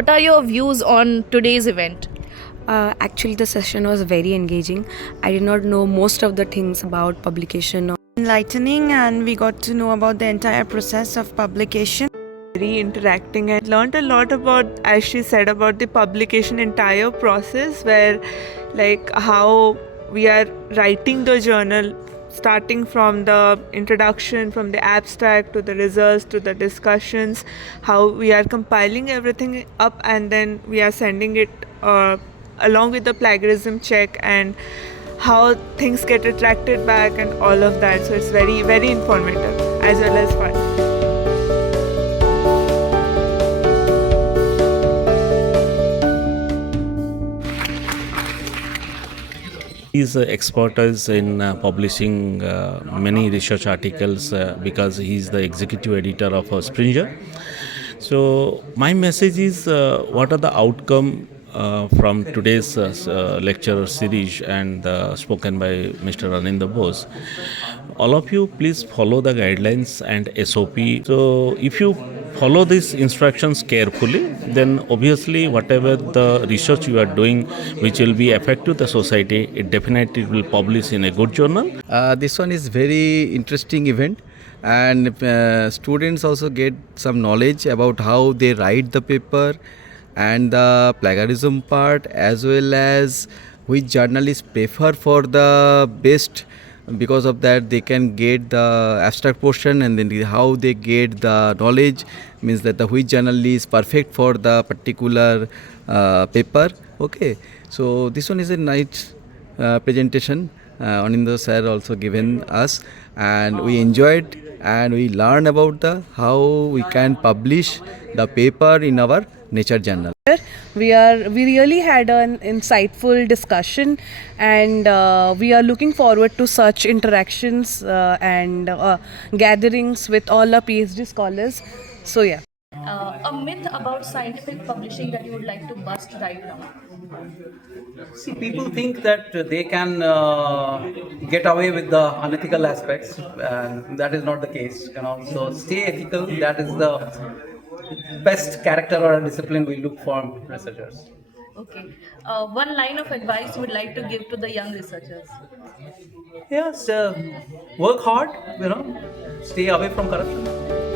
what are your views on today's event? Actually, the session was very engaging. I did not know most of the things about publication. Enlightening, and we got to know about the entire process of publication. Very interacting, and learned a lot about, as she said, about the publication entire process, where like how we are writing the journal, starting from the introduction, from the abstract to the results to the discussions, how we are compiling everything up and then we are sending it along with the plagiarism check, and how things get retracted back and all of that. So it's very, very informative as well as fun. His expertise in publishing many research articles because he is the executive editor of Springer. So my message is what are the outcome from today's lecture series and spoken by Mr. Aninda Bose. All of you please follow the guidelines and SOP. So if you follow these instructions carefully, then obviously whatever the research you are doing which will be effective to the society, it definitely will publish in a good journal. This one is very interesting event, and students also get some knowledge about how they write the paper and the plagiarism part, as well as which journalists prefer for the best. Because of that, they can get the abstract portion, and then how they get the knowledge means that the which journal is perfect for the particular paper. Okay, so this one is a nice presentation. Aninda sir also given us, and we enjoyed and we learned about the how we can publish the paper in our nature journal. We really had an insightful discussion, and we are looking forward to such interactions and gatherings with all our PhD scholars. So yeah. A myth about scientific publishing that you would like to bust right now? See, people think that they can get away with the unethical aspects, and that is not the case. So stay ethical. That is the best character or discipline we look for researchers. Okay. One line of advice you would like to give to the young researchers? Yes, work hard. Stay away from corruption.